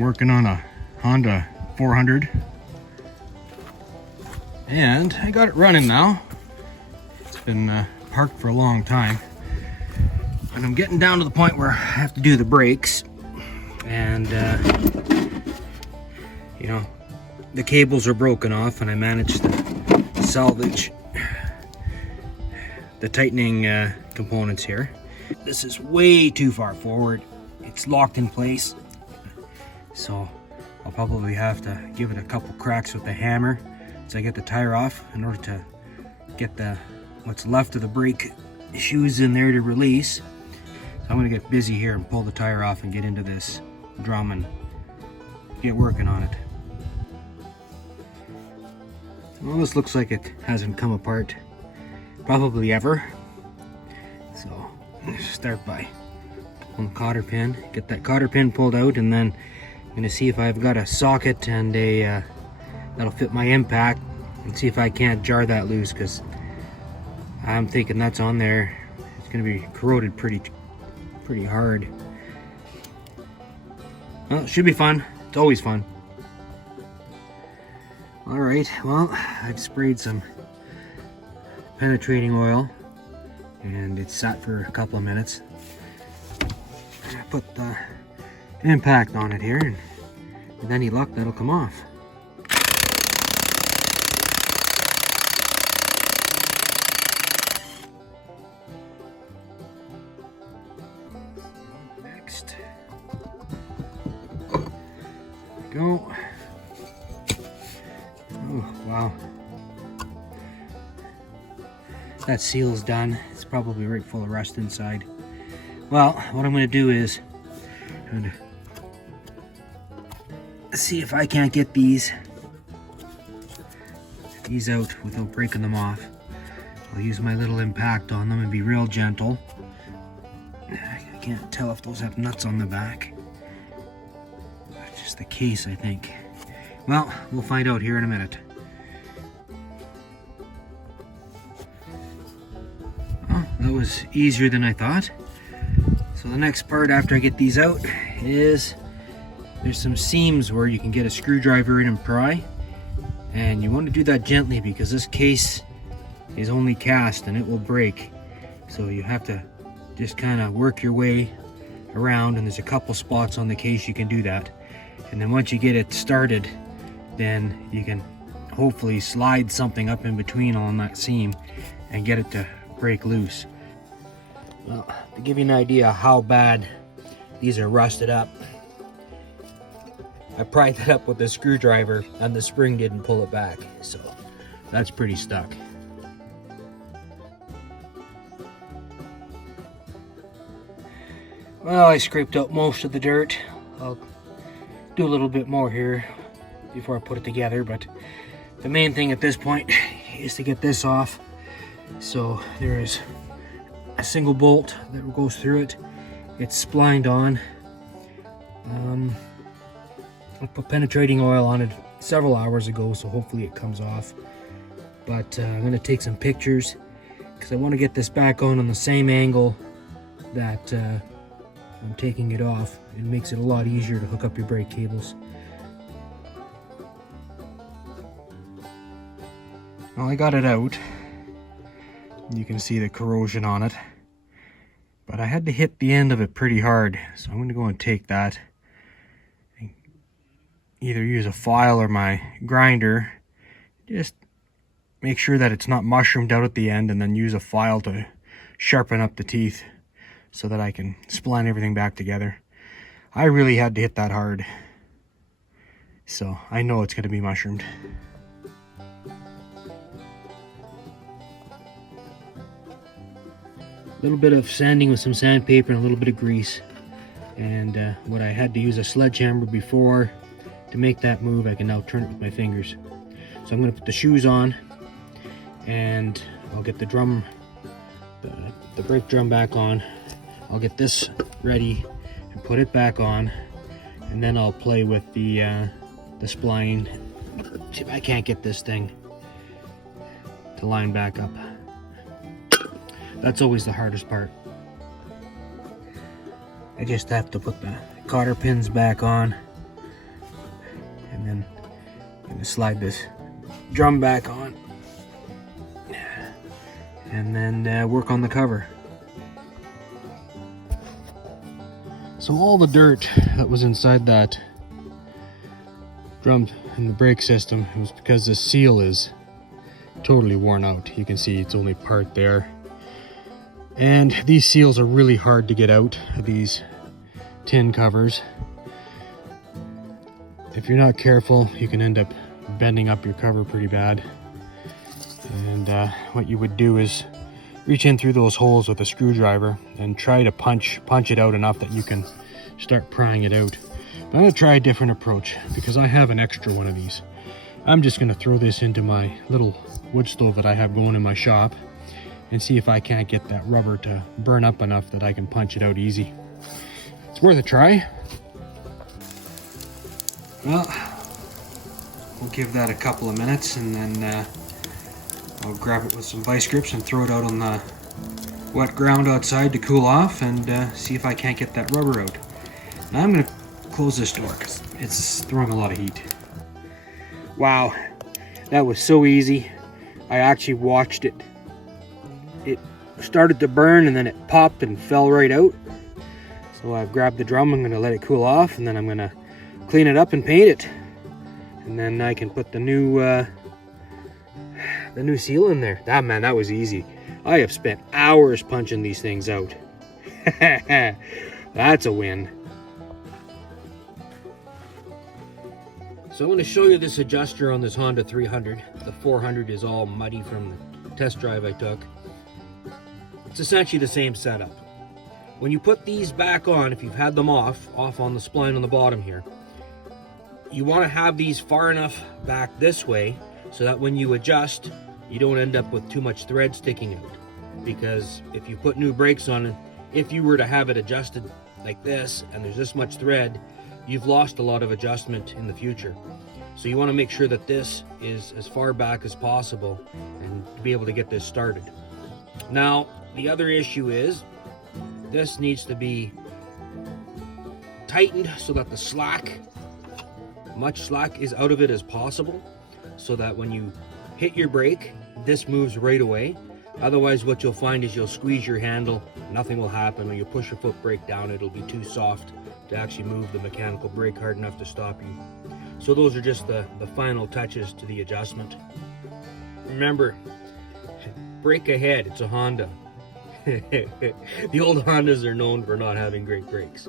working on a Honda 400, and I got it running now. It's been parked for a long time, and I'm getting down to the point where I have to do the brakes, and you know, the cables are broken off, and I managed to salvage the tightening components here. This is way too far forward. It's locked in place, so I'll probably have to give it a couple cracks with the hammer as I get the tire off in order to get what's left of the brake shoes in there to release. So I'm gonna get busy here and pull the tire off and get into this drum and get working on it. Well, this looks like it hasn't come apart probably ever. So let's start by pulling the cotter pin, get that cotter pin pulled out, and then I'm gonna see if I've got a socket and a that'll fit my impact, and see if I can't jar that loose, because I'm thinking that's on there. It's gonna be corroded pretty hard. Well, it should be fun. It's always fun. All right, well, I've sprayed some penetrating oil, and it's sat for a couple of minutes. I put the impact on it here, and with any luck, that'll come off. Next, there we go. Oh, wow. That seal's done. It's probably right full of rust inside. Well, what I'm going to do is I'm going to see if I can't get these out without breaking them off. I'll use my little impact on them and be real gentle. I can't tell if those have nuts on the back. Just the case, I think. Well, we'll find out here in a minute. Well, that was easier than I thought. So the next part after I get these out is there's some seams where you can get a screwdriver in and pry. And you want to do that gently because this case is only cast and it will break. So you have to just kind of work your way around, and there's a couple spots on the case you can do that. And then once you get it started, then you can hopefully slide something up in between on that seam and get it to break loose. Well, to give you an idea how bad these are rusted up, I pried that up with a screwdriver and the spring didn't pull it back, so that's pretty stuck. Well, I scraped out most of the dirt. I'll do a little bit more here before I put it together, but the main thing at this point is to get this off. So there is a single bolt that goes through it. It's splined on. I put penetrating oil on it several hours ago, so hopefully it comes off. But I'm going to take some pictures because I want to get this back on the same angle that I'm taking it off. It makes it a lot easier to hook up your brake cables. Well, I got it out. You can see the corrosion on it. But I had to hit the end of it pretty hard, so I'm going to go and take that. And either use a file or my grinder. Just make sure that it's not mushroomed out at the end, and then use a file to sharpen up the teeth so that I can spline everything back together. I really had to hit that hard, so I know it's going to be mushroomed. A little bit of sanding with some sandpaper and a little bit of grease. And what I had to use a sledgehammer before to make that move, I can now turn it with my fingers. So I'm going to put the shoes on, and I'll get the drum, the brake drum back on. I'll get this ready and put it back on, and then I'll play with the spline. See if I can't get this thing to line back up. That's always the hardest part. I just have to put the cotter pins back on And then I'm going to slide this drum back on. And then work on the cover. So all the dirt that was inside that drum in the brake system, it was because the seal is totally worn out. You can see it's only part there. And these seals are really hard to get out of these tin covers. If you're not careful, you can end up bending up your cover pretty bad. And what you would do is reach in through those holes with a screwdriver and try to punch it out enough that you can start prying it out. But I'm going to try a different approach because I have an extra one of these. I'm just going to throw this into my little wood stove that I have going in my shop and see if I can't get that rubber to burn up enough that I can punch it out easy. It's worth a try. Well, we'll give that a couple of minutes and then I'll grab it with some vice grips and throw it out on the wet ground outside to cool off and see if I can't get that rubber out. Now I'm going to close this door because it's throwing a lot of heat. Wow, that was so easy. I actually watched it. It started to burn and then it popped and fell right out. So I've grabbed the drum, I'm going to let it cool off and then I'm going to clean it up and paint it. And then I can put the new seal in there. Man, that was easy. I have spent hours punching these things out. That's a win. So I'm going to show you this adjuster on this Honda 300. The 400 is all muddy from the test drive I took. It's essentially the same setup. When you put these back on, if you've had them off on the spline on the bottom here, you want to have these far enough back this way so that when you adjust, you don't end up with too much thread sticking out. Because if you put new brakes on it, if you were to have it adjusted like this and there's this much thread, you've lost a lot of adjustment in the future. So you want to make sure that this is as far back as possible and to be able to get this started. Now, the other issue is this needs to be tightened so that the slack, much slack is out of it as possible, so that when you hit your brake, this moves right away. Otherwise, what you'll find is you'll squeeze your handle, nothing will happen. When you push your foot brake down, it'll be too soft to actually move the mechanical brake hard enough to stop you. So those are just the final touches to the adjustment. Remember, brake ahead, it's a Honda. The old Hondas are known for not having great brakes.